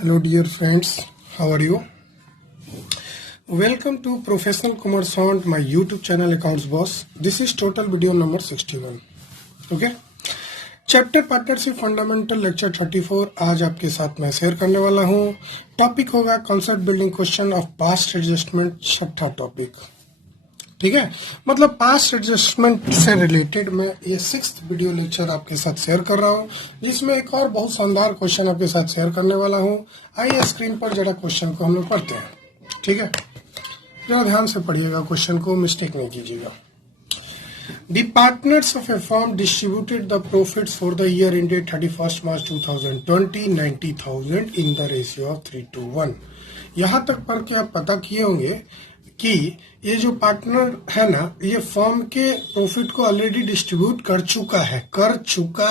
Hello dear friends, how are you? Welcome to Professional Commerce Fund, my YouTube channel Accounts Boss. This is total video number 61. Okay? Chapter partnership fundamental lecture 34 आज आपके साथ मैं share करने वाला हूं। Topic होगा concept building question of past adjustment, छठा topic. ठीक है, मतलब पास्ट एडजस्टमेंट से रिलेटेड मैं ये 6th वीडियो लेक्चर आपके साथ शेयर कर रहा हूं, जिसमें एक और बहुत शानदार क्वेश्चन आपके साथ शेयर करने वाला हूं। आइए स्क्रीन पर जरा क्वेश्चन को हम लोग पढ़ते हैं। ठीक है, जरा ध्यान से पढ़िएगा, क्वेश्चन को मिस्टेक नहीं कीजिएगा। The partners of a firm distributed the profits for the year ended 31st March 2020 90,000 in the ratio of 3:1। यहाँ तक पढ़ के आप पता किए होंगे कि ये जो पार्टनर है ना, ये फर्म के प्रॉफिट को ऑलरेडी डिस्ट्रीब्यूट कर चुका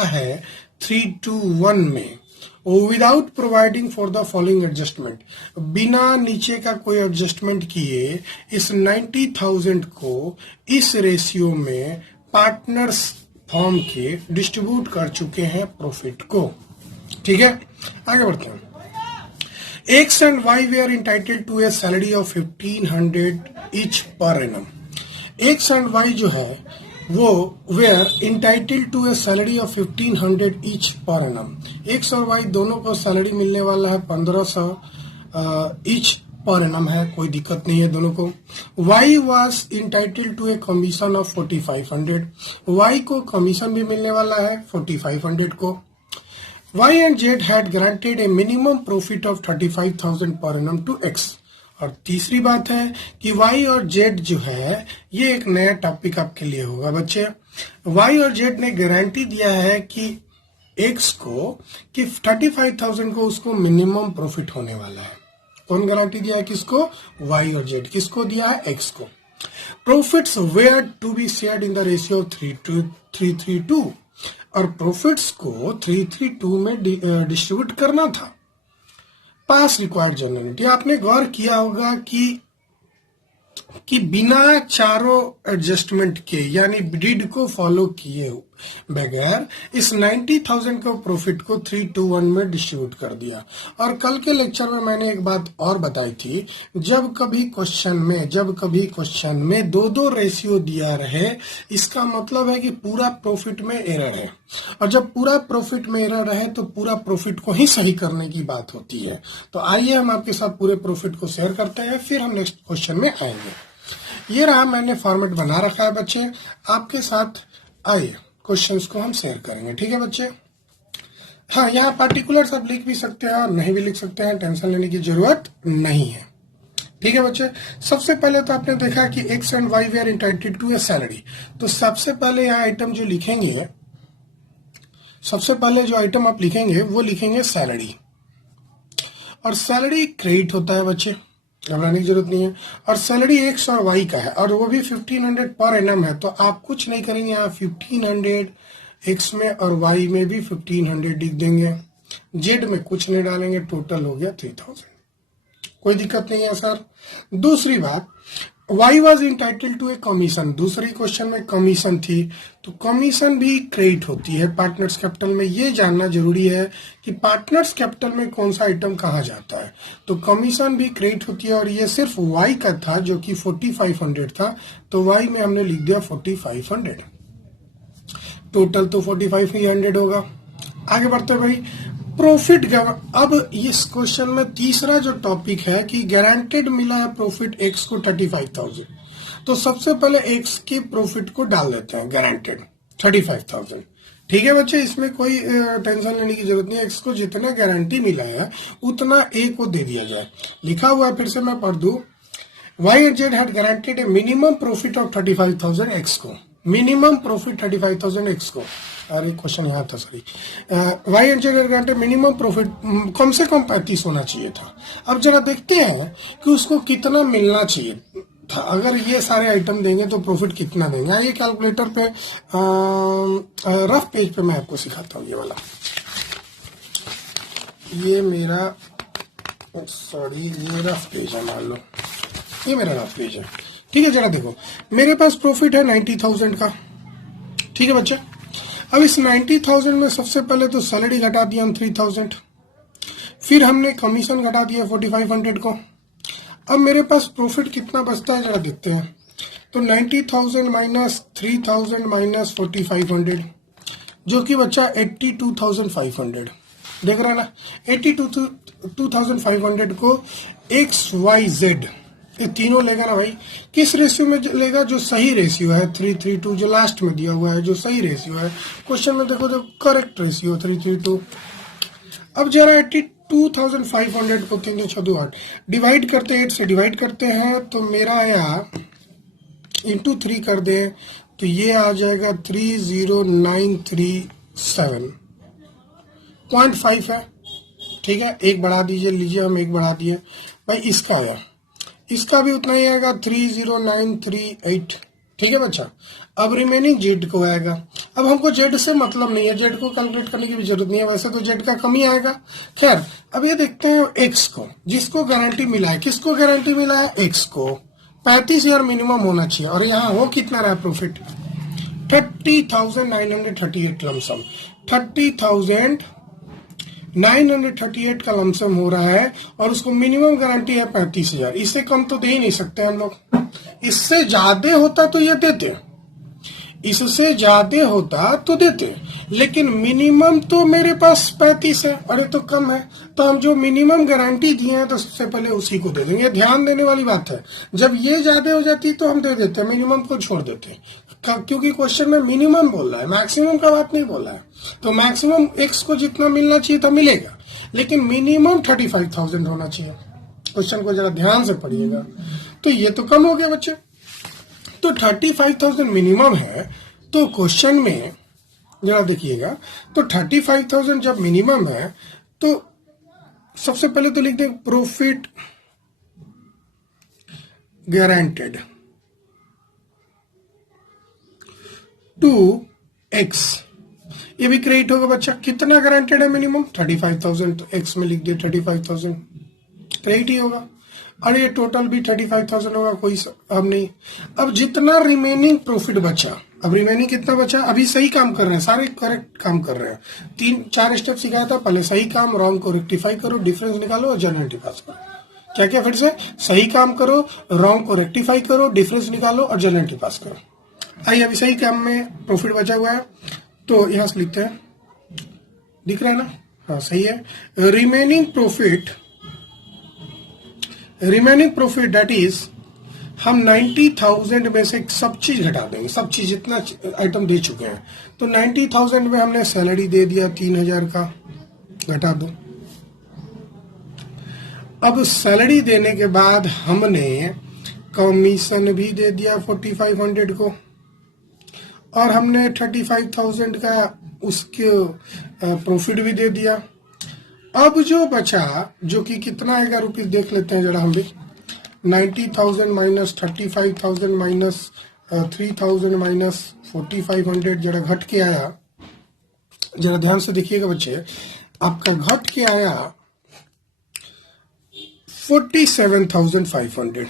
है 3:1 में, without providing for the following adjustment. बिना नीचे का कोई एडजस्टमेंट किए इस 90,000 को इस रेशियो में पार्टनर्स फर्म के डिस्ट्रीब्यूट कर चुके हैं प्रॉफिट को। ठीक है, आगे बढ़ते हैं। X and Y were entitled to a salary of 1500 each per annum। X and Y जो है वो were entitled to a salary of 1500 each per annum। X और Y दोनों को सैलरी मिलने वाला है 1500 each per annum है, कोई दिक्कत नहीं है दोनों को। Y was entitled to a commission of 4500। Y को कमीशन भी मिलने वाला है 4500 को। Y and Z had granted a minimum profit of 35,000 per annum to X। और तीसरी बात है कि Y और Z जो है, ये एक नया टॉपिक आपके लिए होगा बच्चे। Y और Z ने गारंटी दिया है कि X को कि 35,000 को उसको मिनिमम प्रॉफिट होने वाला है। कौन गारंटी दिया है? किसको? Y और Z। किसको दिया है? X को। Profits were to be shared in the ratio 3:2। और प्रॉफिट्स को 3:2 में डिस्ट्रीब्यूट करना था। पास रिक्वायर्ड जनरलिटी, आपने गौर किया होगा कि बिना चारों एडजस्टमेंट के, यानी डिड को फॉलो किए बगैर इस 90,000 को प्रॉफिट को 3:1 में डिस्ट्रीब्यूट कर दिया। और कल के लेक्चर में मैंने एक बात और बताई थी, जब कभी क्वेश्चन में दो रेशियो दिया रहे, इसका मतलब है कि पूरा प्रॉफिट में एरर है। और जब पूरा प्रॉफिट में एरर है तो पूरा प्रॉफिट को ही सही करने की बात होती है। तो आइए हम आपके साथ पूरे प्रॉफिट को शेयर करते हैं, फिर हम नेक्स्ट क्वेश्चन में आएंगे। ये रहा, मैंने फॉर्मेट बना रखा है बच्चे, आपके साथ आइए क्वेश्चंस को हम शेयर करेंगे। ठीक है बच्चे, हाँ, यहाँ पार्टिकुलर्स आप लिख भी सकते हैं और नहीं भी लिख सकते हैं, टेंशन लेने की जरूरत नहीं है। ठीक है बच्चे, सबसे पहले तो आपने देखा कि X and Y were entitled to a salary. तो सबसे पहले यहाँ आइटम जो लिखेंगे, सबसे पहले जो आइटम आप लिखेंगे वो लिखेंगे सैलरी। और सैलरी क्रेडिट होता है बच्चे, घबराने की जरूरत नहीं है। और सैलरी X और Y का है, और वो भी 1500 पर एनम है। तो आप कुछ नहीं करेंगे, यहाँ 1500 X में और Y में भी 1500 लिख देंगे। Z में कुछ नहीं डालेंगे, टोटल हो गया 3000। कोई दिक्कत नहीं है सर। दूसरी बात, Y was entitled to a commission. दूसरी क्वेश्चन में कमीशन थी, तो कमीशन भी क्रेडिट होती है पार्टनर्स कैपिटल में। ये जानना जरूरी है कि पार्टनर्स कैपिटल में कौन सा आइटम कहाँ जाता है। तो कमीशन भी क्रेडिट होती है, और ये सिर्फ Y का था जो कि 4500 था, तो Y में हमने लिख दिया 4500। टोटल तो 4500 होगा। आगे बढ़ते भाई, प्रॉफिट। अब इस क्वेश्चन में तीसरा जो टॉपिक है कि गारंटेड मिला है प्रॉफिट X को 35,000। तो सबसे पहले X के प्रॉफिट को डाल देते हैं, गारंटेड 35,000। ठीक है बच्चे, इसमें कोई टेंशन लेने की जरूरत नहीं है। X को जितना गारंटी मिला है उतना A को दे दिया जाए। लिखा हुआ है, फिर से मैं पढ़ दूं। Y and Z had guaranteed a minimum profit of 35,000 X को। मिनिमम प्रॉफिट 35,000 X को। अरे क्वेश्चन यहाँ था, sorry. Y and Z had guaranteed minimum profit कम से कम 35 होना चाहिए था। अब जरा देखते हैं कि उसको कितना मिलना चाहिए था। अगर ये सारे आइटम देंगे तो प्रॉफिट कितना देंगे। आइए कैलकुलेटर पे, रफ पेज पे मैं आपको सिखाता हूँ। ये वाला, ये मेरा, सॉरी, ये रफ पेज है, मान लो ये मेरा रफ पेज है। ठीक है, जरा देखो, मेरे पास प्रॉफिट है 90,000 का। ठीक है बच्चे, अब इस 90,000 में सबसे पहले तो सैलरी घटा दिया हम 3,000, फिर हमने कमीशन घटा दिया 4500 को। अब मेरे पास प्रॉफिट कितना बचता है जरा देखते हैं। तो 90,000 माइनस 3,000 माइनस 4500 जो कि बचा 82,500। देख रहा ना, 82,500 को XYZ ये तीनों लेगा ना भाई, किस रेशियो में लेगा? जो सही रेशियो है 332, जो लास्ट में दिया हुआ है जो सही रेशियो है। क्वेश्चन में देखो तो करेक्ट रेशियो 332। अब जरा 82,500 को 3 6 2 8 डिवाइड करते हैं, 8 से डिवाइड करते हैं तो मेरा आया इंटू 3 कर दे तो ये आ जाएगा 30937.5 है। ठीक है, एक बढ़ा दीजिए, लीजिए हम एक बढ़ा दिए भाई। इसका आया, इसका भी उतना ही आएगा 30938। ठीक है बच्चा। अब रिमेनिंग जेड को आएगा। अब हमको जेड से मतलब नहीं है, जेड को कैलकुलेट करने की भी जरूरत नहीं है, वैसे तो जेड का कम ही आएगा। खैर अब ये देखते हैं एक्स को, जिसको गारंटी मिला है। किसको गारंटी मिला है? एक्स को। 35,000 मिनिमम होना चाहिए और यहाँ हो कितना रहा प्रॉफिट? 30,938 लमसम। 30,938 का लमसम हो रहा है और उसको मिनिमम गारंटी है 35,000। इससे कम तो दे ही नहीं सकते हम लोग। इससे ज्यादा होता तो ये देते, इससे ज्यादा होता तो देते, लेकिन मिनिमम तो मेरे पास 35 है और ये तो कम है। तो हम जो मिनिमम गारंटी दिए हैं तो सबसे पहले उसी को दे देंगे। ध्यान देने वाली बात है, जब ये ज्यादा हो जाती तो हम दे देते, मिनिमम को छोड़ देते, क्योंकि क्वेश्चन में मिनिमम बोल रहा है, मैक्सिमम का बात नहीं बोल रहा है। तो मैक्सिमम एक्स को जितना मिलना चाहिए था मिलेगा, लेकिन मिनिमम 35,000 होना चाहिए। क्वेश्चन को जरा ध्यान से पढ़िएगा। तो ये तो कम हो गया बच्चे। तो 35,000 मिनिमम है, तो क्वेश्चन में जरा देखिएगा, तो 35,000 जब मिनिमम है तो सबसे पहले तो लिख दें प्रॉफिट गारंटेड टू एक्स। ये भी क्रेडिट होगा बच्चा। कितना गारंटेड है मिनिमम? 35,000। तो एक्स में लिख दिए 35,000, क्रेडिट ही होगा। और ये टोटल भी 35,000 होगा, कोई अब नहीं। अब जितना रिमेनिंग प्रॉफिट बचा, अब रिमेनिंग कितना बचा? अभी सही काम कर रहे हैं, सारे करेक्ट काम कर रहे हैं। 3-4 स्टेप सिखाया था, पहले सही काम, रॉन्ग को रेक्टिफाई करो, डिफरेंस निकालो और जनरलिटी पास करो। क्या क्या? फिर से सही काम करो, रॉन्ग को रेक्टिफाई करो, डिफरेंस निकालो और जनरलिटी पास करो। आइए अभी सही काम में प्रॉफिट बचा हुआ है तो यहां से लिखते हैं, दिख रहा है ना? हाँ सही है। रिमेनिंग प्रॉफिट दैट इज, हम 90,000 में से सब चीज घटा देंगे, सब चीज जितना आइटम दे चुके हैं। तो 90,000 में हमने सैलरी दे दिया 3,000 का, घटा दो। अब सैलरी देने के बाद हमने कमीशन भी दे दिया 4500 को और हमने 35,000 का उसके प्रॉफिट भी दे दिया। अब जो बचा, जो कि कितना आएगा रुपीज देख लेते हैं जरा हम भी। 90,000 माइनस 35,000 माइनस 3,000 माइनस 4,500 जरा घट के आया। जरा ध्यान से देखिएगा बच्चे, आपका घट के आया 47,500।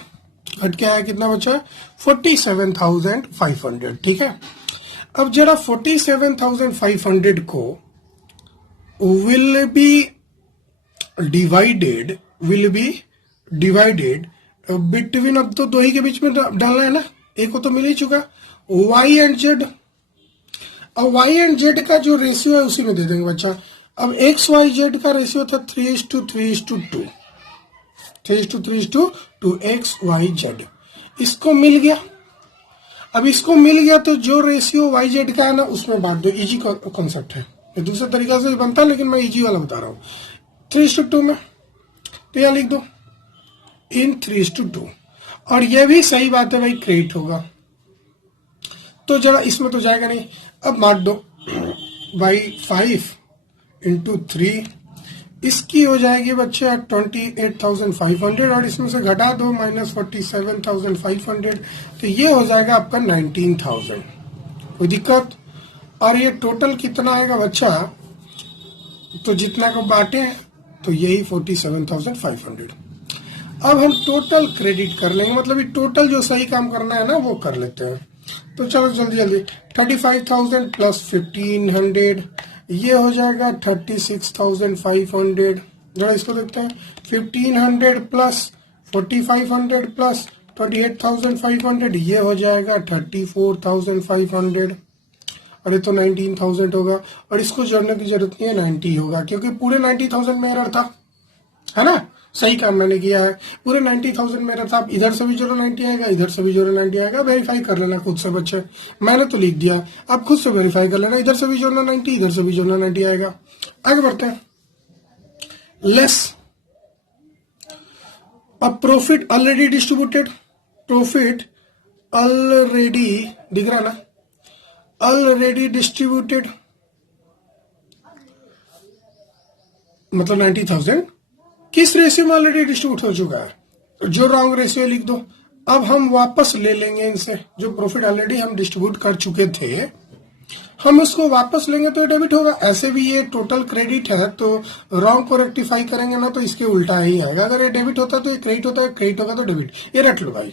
घट के आया कितना बचा? 47,500। ठीक है। अब जरा 47,500 को विल बी डिवाइडेड बिटवीन, अब तो दो ही के बीच में डालना है ना, एक को तो मिल ही चुका, y एंड z। अब y एंड z का जो रेशियो है उसी में दे देंगे बच्चा। अब x y z का रेशियो था 3:3:2, 3:3:2 x y z। इसको मिल गया। अब इसको मिल गया तो जो रेशियो y z का है ना उसमें बांट दो। इजी कॉन्सेप्ट है, ये दूसरे तरीका से बनता है लेकिन मैं इजी वाला बता रहा हूँ। 3:2 में तो यहां लिख दो इन 3:2। और ये भी सही बात है भाई, क्रेडिट होगा। तो जरा इसमें तो जाएगा नहीं। अब बांट दो बाई 5 इंटू 3, इसकी हो जाएगी बच्चे 28,500 और इसमें से घटा दो माइनस 47,500, तो ये हो जाएगा आपका 19,000। कोई दिक्कत? और ये टोटल कितना आएगा बच्चा? तो जितना को बांटे तो यही 47,500। अब हम टोटल क्रेडिट कर लेंगे, मतलब ये टोटल जो सही काम करना है ना वो कर लेते हैं। तो चलो जल्दी जल्दी, 35,000 प्लस 1,500 ये हो जाएगा 36,500। जरा इसको देखते हैं, 1500 प्लस 4500 प्लस 28,500, ये हो जाएगा 34,500, और ये तो 19,000 होगा, और इसको जोड़ने की जरूरत नहीं है, 90 होगा, क्योंकि पूरे 90,000 में एरर था, है ना। सही काम मैंने किया है, पूरे 90,000 में एरर था। आप इधर से भी जोड़ो 90 आएगा, इधर से भी जोड़ो 90 आएगा। वेरीफाई कर लेना खुद से बच्चे, मैंने तो लिख दिया, आप खुद से वेरीफाई कर लेना। इधर से भी जोड़ना 90, इधर से भी जोड़ना 90 आएगा। आगे बढ़ते हैं। लेस अब profit already distributed, profit already दिख रहा ना, ऑलरेडी डिस्ट्रीब्यूटेड मतलब 90,000 किस रेशियो में ऑलरेडी डिस्ट्रीब्यूट हो चुका है, जो रॉन्ग रेशियो लिख दो। अब हम वापस ले लेंगे इनसे, जो प्रॉफिट ऑलरेडी हम डिस्ट्रीब्यूट कर चुके थे, हम उसको वापस लेंगे तो डेबिट होगा। ऐसे भी ये टोटल क्रेडिट है, तो रॉन्ग को रेक्टिफाई करेंगे ना तो इसके उल्टा ही आएगा। अगर ये डेबिट होता तो ये क्रेडिट होता है, क्रेडिट होगा तो डेबिट। ये रट लो भाई,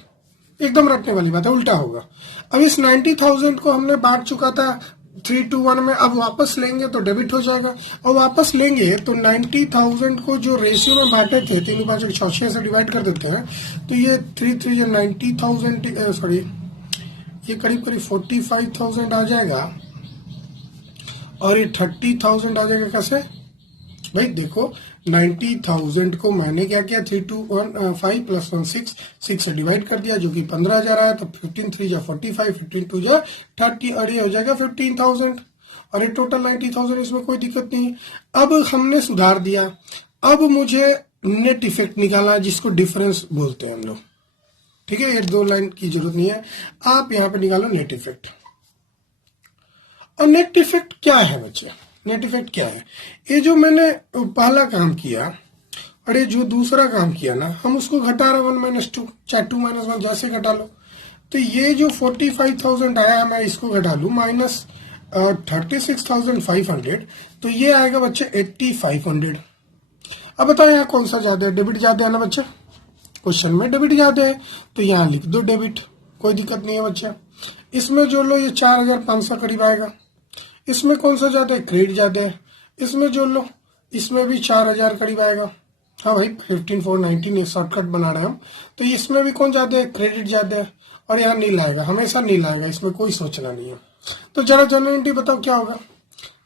एकदम रटने वाली बात है, उल्टा होगा। अब इस 90,000 को हमने बांट चुका था 3:1 में, अब वापस लेंगे तो डेबिट हो जाएगा। और वापस लेंगे तो 90,000 को जो रेशियो में बांटे थे 3:6 से डिवाइड कर देते हैं, तो ये 3 जो 90,000 सॉरी ये करीब करीब 45,000 आ जाएगा, और ये 30,000 आ जाएगा। कैसे भाई देखो, 90,000 को मैंने क्या किया, 3 2 1 5 प्लस 1 6 से डिवाइड कर दिया, जो कि 15,000 आया। तो 15 3 जा 45, 15 2 जा 30, और ये हो जाएगा 15,000, और ये टोटल 90,000, इसमें कोई दिक्कत नहीं। अब हमने सुधार दिया, अब मुझे नेट इफेक्ट निकालना, जिसको डिफरेंस बोलते हैं हम लोग, ठीक है। ये 2 लाइन की जरूरत नहीं है, आप यहाँ पे निकालो नेट इफेक्ट। और नेट इफेक्ट क्या है बच्चे, नेट इफेक्ट क्या है? ये जो मैंने पहला काम किया और ये जो दूसरा काम किया ना, हम उसको घटा रहे 1 - 2, चाहे 2 - 1 जैसे घटा लो। तो ये जो 45,000 आया, मैं इसको घटा लू माइनस 36,500, तो ये आएगा बच्चे 8500। अब बताओ यहाँ कौन सा ज्यादा है, डेबिट ज्यादा है ना बच्चे, क्वेश्चन में डेबिट ज्यादा है, तो यहाँ लिख दो डेबिट, कोई दिक्कत नहीं है बच्चे। इसमें जोड़ लो, ये 4,500 करीब आएगा। इसमें कौन सा ज्यादा है, क्रेडिट ज्यादा है, इसमें जोड़ लो, इसमें भी 4,000 करीब आएगा। हाँ भाई 15,419 एक शॉर्टकट बना रहे हैं हम, तो इसमें भी कौन ज्यादा है, क्रेडिट ज्यादा है, और यहाँ नील आएगा, हमेशा नील आएगा, इसमें कोई सोचना नहीं है। तो जरा जनरलिटी बताओ क्या होगा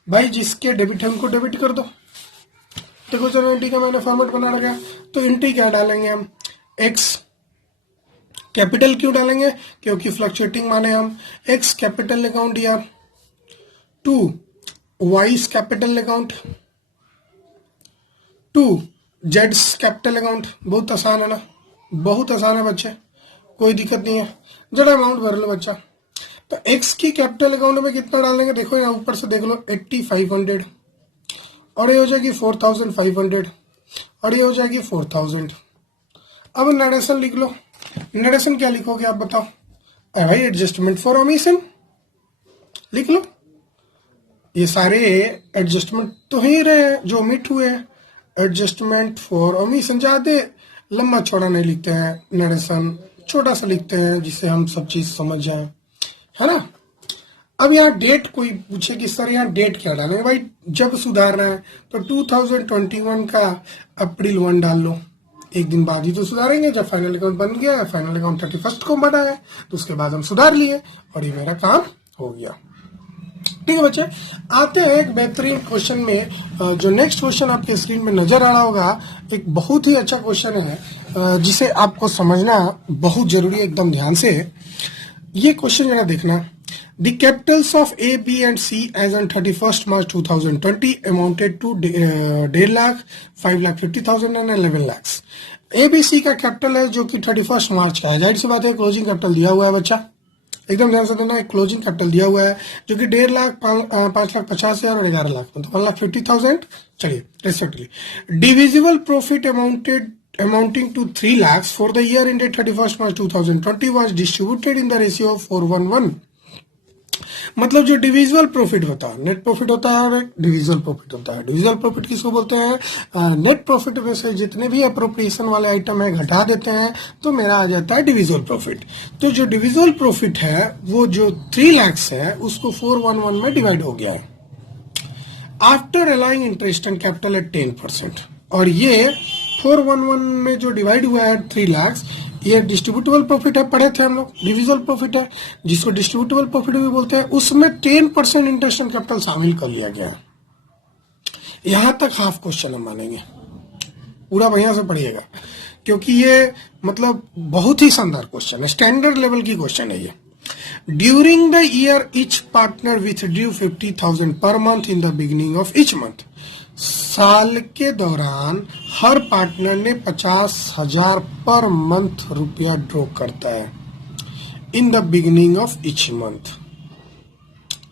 भाई, जिसके डेबिट है उनको डेबिट कर दो। देखो जनरलिटी का मैंने फॉर्मेट बना रखा है, तो इंटी क्या डालेंगे हम, एक्स कैपिटल क्यों डालेंगे, क्योंकि फ्लक्चुएटिंग माने हम, एक्स कैपिटल अकाउंट या 2 vice capital account, 2 Jades capital account. बहुत आसान है ना, बहुत आसान है बच्चे, कोई दिक्कत नहीं है। जरा अमाउंट भर लो बच्चा। तो एक्स की कैपिटल अकाउंट में कितना डालेंगे, देखो यहाँ ऊपर से देख लो 8500, और ये हो जाएगी 4500, और ये हो जाएगी 4000। अब नरेशन लिख लो, नरेशन क्या लिखोगे आप बताओ, भाई एडजस्टमेंट फॉर ओमिशन लिख लो। ये सारे एडजस्टमेंट तो ही रहे हैं जो ओमिट हुए हैं, एडजस्टमेंट फॉर ओमिशन। ज्यादा लंबा चौड़ा नहीं लिखते हैं, नरेशन छोटा सा लिखते हैं जिससे हम सब चीज समझ जाए, है ना। अब यहाँ डेट कोई पूछे कि सर यहाँ डेट क्या डालेंगे, भाई जब सुधारना है तो 2021 का अप्रैल 1 डाल लो, एक दिन बाद ही तो सुधारेंगे। जब फाइनल अकाउंट बन गया, फाइनल अकाउंट 31 को बना है, तो उसके बाद हम सुधार लिए और ये मेरा काम हो गया। ठीक है बच्चे, आते हैं एक बेहतरीन क्वेश्चन में। जो नेक्स्ट क्वेश्चन आपके स्क्रीन में नजर आ रहा होगा, एक बहुत ही अच्छा क्वेश्चन है जिसे आपको समझना बहुत जरूरी है, एकदम ध्यान से। ये क्वेश्चन जरा देखना। The capitals of A, B and C as on 31st March 2020 amounted to 1.5 lakh, 5,50,000 and 11 lakhs। ABC का कैपिटल है जो कि 31 मार्च का है, जाहिर सी बात है क्लोजिंग कैपिटल दिया हुआ है बच्चा, एकदम ध्यान से देना। एक क्लोजिंग कैपिटल दिया हुआ है जो कि 1.5 लाख, 5,50,000 और 11 लाख, मतलब 1,50,000। चलिए respectively. Divisible profit amounting to 3 lakhs for the year ended 31st March 2020 was distributed in the ratio of 4:1। मतलब जो डिविजिबल प्रॉफिट होता है, नेट प्रॉफिट होता है और डिविजिबल प्रॉफिट होता है। डिविजिबल प्रॉफिट किसको बोलते हैं, नेट प्रॉफिट में से जितने भी अप्रोप्रिएशन वाले आइटम है घटा देते हैं तो मेरा आ जाता है डिविजिबल प्रॉफिट। तो जो डिविजिबल प्रॉफिट है वो जो 3 लाख है उसको 411 में डिवाइड हो गया है। After allowing interest and capital at 10%। और ये 411 में जो डिवाइड हुआ है 3 लाख, ये डिस्ट्रीब्यूटेबल प्रॉफिट है, पढ़े थे हम लोग, डिविजिबल प्रॉफिट है जिसको डिस्ट्रीब्यूटेबल प्रॉफिट भी बोलते हैं। उसमें 10% इंटरेस्ट एंड कैपिटल शामिल कर लिया गया है। यहां तक हाफ क्वेश्चन हम मानेंगे, पूरा बढ़िया से पढ़िएगा क्योंकि ये मतलब बहुत ही शानदार क्वेश्चन है, स्टैंडर्ड लेवल की क्वेश्चन है ये। During the year each partner with due 50,000 per month in the beginning of each month. साल के दौरान हर पार्टनर ने 50,000 पर मंथ रुपया ड्रॉ करता है in the beginning of each month,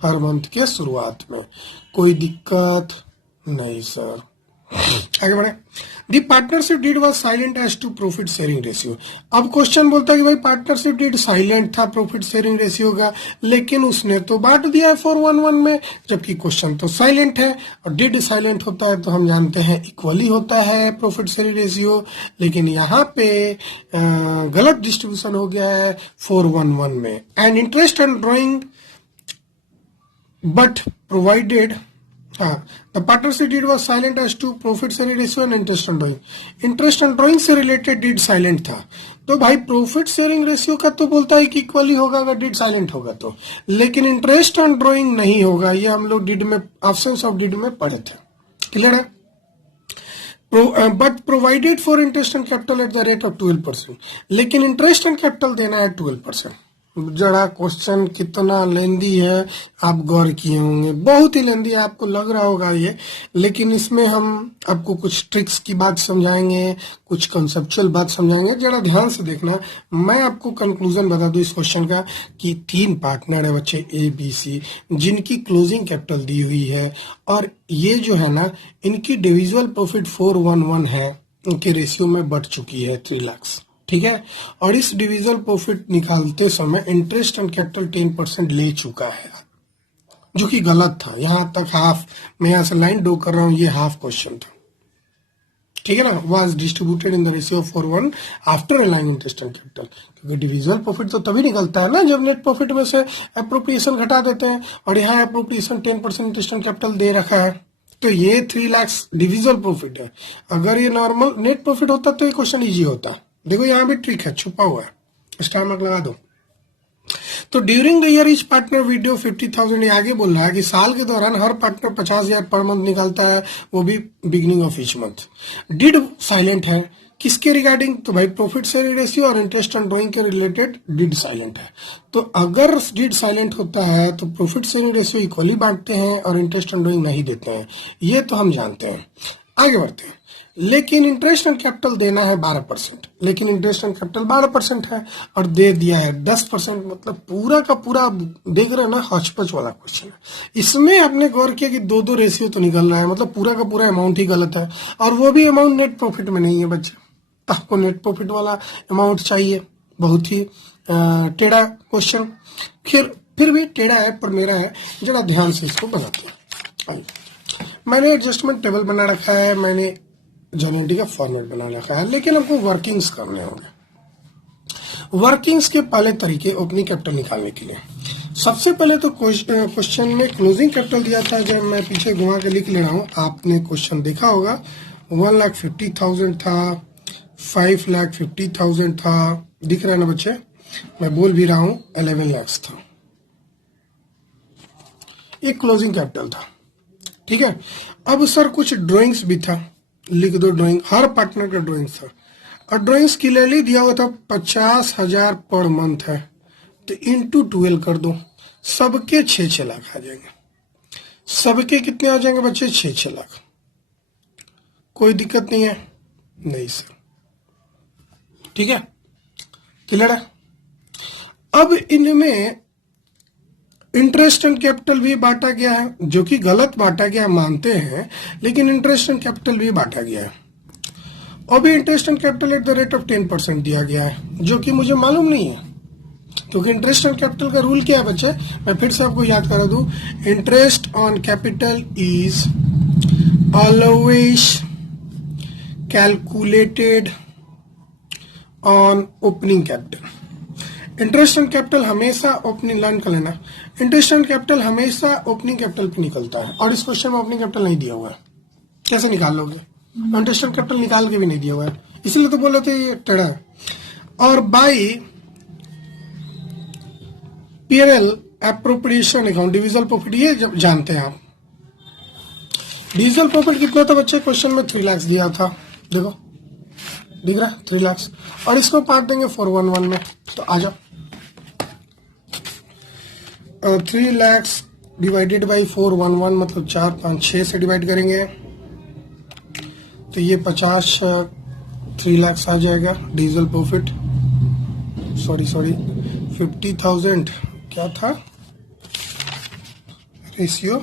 हर मंथ के शुरुआत में। कोई दिक्कत नहीं सर, आगे बढ़े। The partnership deed was silent as to profit sharing ratio. अब क्वेश्चन बोलता है कि भाई पार्टनरशिप डीड साइलेंट था प्रॉफिट शेयरिंग रेशियो का, लेकिन उसने तो बांट दिया है 411 में, जबकि क्वेश्चन तो साइलेंट है। और डीड साइलेंट होता है तो हम जानते हैं इक्वली होता है प्रॉफिट शेयरिंग रेशियो, लेकिन यहाँ पे गलत डिस्ट्रीब्यूशन हो गया है 411 में। And interest and drawing but provided, the partnership deed was silent as to profit sharing ratio and interest and drawing. Interest and drawing से रिलेटेड डीड साइलेंट था, तो भाई प्रॉफिट शेयरिंग रेशियो का तो बोलता है कि इक्वली होगा अगर डीड साइलेंट होगा तो, लेकिन इंटरेस्ट एंड ड्रॉइंग नहीं होगा। ये हम लोग डीड में, ऑप्शंस ऑफ डीड में पढ़े थे, क्लियर है। But provided for interest and capital at the rate of 12%, लेकिन इंटरेस्ट एंड कैपिटल देना है 12%। जरा क्वेश्चन कितना लेंदी है आप गौर किए होंगे, बहुत ही लेंदी है, आपको लग रहा होगा ये, लेकिन इसमें हम आपको कुछ ट्रिक्स की बात समझाएंगे, कुछ कंसेप्चुअल बात समझाएंगे, जरा ध्यान से देखना। मैं आपको कंक्लूजन बता दूं इस क्वेश्चन का कि 3 पार्टनर है बच्चे ए बी सी, जिनकी क्लोजिंग कैपिटल दी हुई है, और ये जो है ना इनकी डिविजिबल प्रॉफिट 411 है, इनके रेशियो में बढ़ चुकी है 3 लाख, ठीक है। और इस डिविजिबल प्रॉफिट निकालते समय इंटरेस्ट एंड कैपिटल 10% ले चुका है, जो कि गलत था। यहां तक हाफ, मैं यहां से लाइन ड्रॉ कर रहा हूं, ये हाफ क्वेश्चन था, ठीक है ना। Was distributed in the ratio of 4:1 after allowing interest and capital, क्योंकि डिविजिबल प्रॉफिट तो तभी निकलता है ना जब नेट प्रॉफिट में से एप्रोप्रिएशन घटा देते हैं, और यहाँ एप्रोप्रिएशन 10% इंटरेस्ट एंड कैपिटल दे रखा है, तो ये 3 लाख डिविजिबल प्रॉफिट है। अगर ये नॉर्मल नेट प्रॉफिट होता तो ये क्वेश्चन ईजी होता। देखो यहाँ भी ट्रिक है, छुपा हुआ है, स्टार मार्क लगा दो। तो during the year each partner video 50,000, ये आगे बोल रहा है कि साल के दौरान हर पार्टनर 50,000 पर मंथ निकालता है, वो भी beginning of each month. Did silent है किसके रिगार्डिंग, तो भाई प्रॉफिट शेयरिंग रेशियो और इंटरेस्ट एंड ड्रॉइंग के रिलेटेड डिड साइलेंट है। तो अगर डिड साइलेंट होता है तो प्रॉफिट शेयरिंग रेशियो इक्वली बांटते हैं और इंटरेस्ट एंड ड्रॉइंग नहीं देते हैं, ये तो हम जानते हैं। आगे बढ़ते हैं। लेकिन इंटरेस्ट एंड कैपिटल देना है 12%, लेकिन इंटरेस्ट एंड कैपिटल 12% है और दे दिया है 10%, मतलब पूरा का पूरा देख रहे हैं ना, हचपच वाला क्वेश्चन है। इसमें आपने गौर किया कि 2-2 रेशियो तो निकल रहा है, मतलब पूरा का पूरा अमाउंट ही गलत है, और वो भी अमाउंट नेट प्रॉफिट में नहीं है बच्चे। आपको नेट प्रॉफिट वाला अमाउंट चाहिए, बहुत ही टेढ़ा क्वेश्चन, फिर भी टेढ़ा है पर मेरा है, जरा ध्यान से इसको बनाते हैं। मैंने एडजस्टमेंट टेबल बना रखा है, मैंने जनरेटी का फॉर्मेट बना रखा है, लेकिन हमको वर्किंग्स करने होंगे। वर्किंग्स के पहले तरीके ओपनिंग कैपिटल निकालने के लिए, सबसे पहले तो क्वेश्चन में क्लोजिंग कैपिटल दिया था, जब मैं पीछे घुमा के लिख ले रहा हूँ, आपने क्वेश्चन देखा होगा, 1,50,000 था, 5,50,000 था, दिख रहा है ना बच्चे, मैं बोल भी रहा हूँ 11 लाख था, ये क्लोजिंग कैपिटल था, ठीक है। अब सर कुछ ड्राइंग्स भी था, लिख दो ड्राइंग, हर पार्टनर का ड्राइंग था, और ड्राइंग्स क्लियरली दिया हुआ था 50,000 पर मंथ है, तो इंटू 12 कर दो, सबके 6-6 लाख आ जाएंगे। सबके कितने आ जाएंगे बच्चे, 6-6 लाख। कोई दिक्कत नहीं है, नहीं सर, ठीक है, क्लियर है। अब इनमें इंटरेस्ट एंड कैपिटल भी बांटा गया है, जो कि गलत बांटा गया है मानते हैं, लेकिन इंटरेस्ट एंड कैपिटल भी बांटा गया है, और भी interest and capital at the rate of 10% दिया गया है, जो कि मुझे मालूम नहीं है, क्योंकि इंटरेस्ट एंड कैपिटल का रूल क्या है बच्चे, मैं फिर से आपको याद करा दूं, interest on capital is always calculated on opening capital. Interest and capital हमेशा ओपनिंग, लर्न कर लेना, इंटरेस्ट एंड कैपिटल हमेशा ओपनिंग कैपिटल पे निकलता है, और इस क्वेश्चन में ओपनिंग कैपिटल नहीं दिया हुआ है, कैसे निकाल लोगे, इंटरेस्ट एंड कैपिटल निकाल के भी नहीं दिया हुआ है, इसीलिए तो बोले थे ये टेढ़ा है। और by PNL appropriation account डिविजल profit, ये जब जानते हैं आप। डिविजल प्रॉफिट कितना था बच्चे, क्वेश्चन में 3 लाख दिया था, देखो दिख रहा है 3 लाख, और इसको पार्ट देंगे 411 में, तो आ जाओ 3 लाख डिवाइडेड बाई 411 मतलब 4 5 6 से डिवाइड करेंगे तो ये 3 लाख आ जाएगा डीजल प्रॉफिट। सॉरी 50,000 क्या था, रेशियो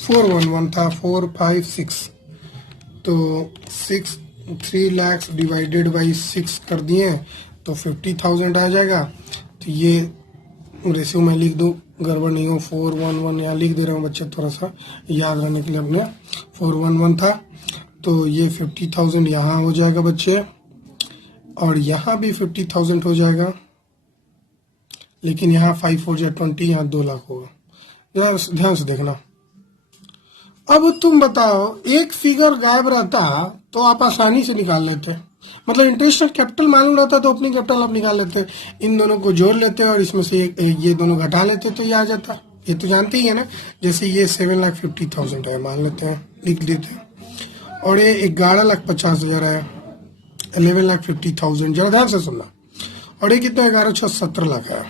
411 था, 4 5 6, तो 3 लाख डिवाइडेड बाई 6 कर दिए तो 50,000 आ जाएगा। तो ये रेशियो में लिख दूँ, गड़बड़ नहीं हो, 411 यहाँ लिख दे रहा हूँ बच्चे, थोड़ा सा याद रहने के लिए अपने। 411 था तो ये 50,000 यहाँ हो जाएगा बच्चे, और यहाँ भी 50,000 हो जाएगा, लेकिन यहाँ 5 4 20, यहाँ 2 लाख होगा। ध्यान से देखना। अब तुम बताओ, एक फिगर गायब रहता तो आप आसानी से निकाल लेते, मतलब इंटरेस्ट और कैपिटल मालूम रहता तो ओपनिंग कैपिटल आप निकाल लेते, इन दोनों को जोड़ लेते और इसमें से ये दोनों घटा लेते तो ये आ जाता। ये तो जानते ही है ना, जैसे ये 7,50,000 है मान लेते हैं, लिख देते हैं, और ये 11,50,000 है, 11,50,000, जरा ध्यान से सुनना, और ये कितना 11 6 17 लाख है।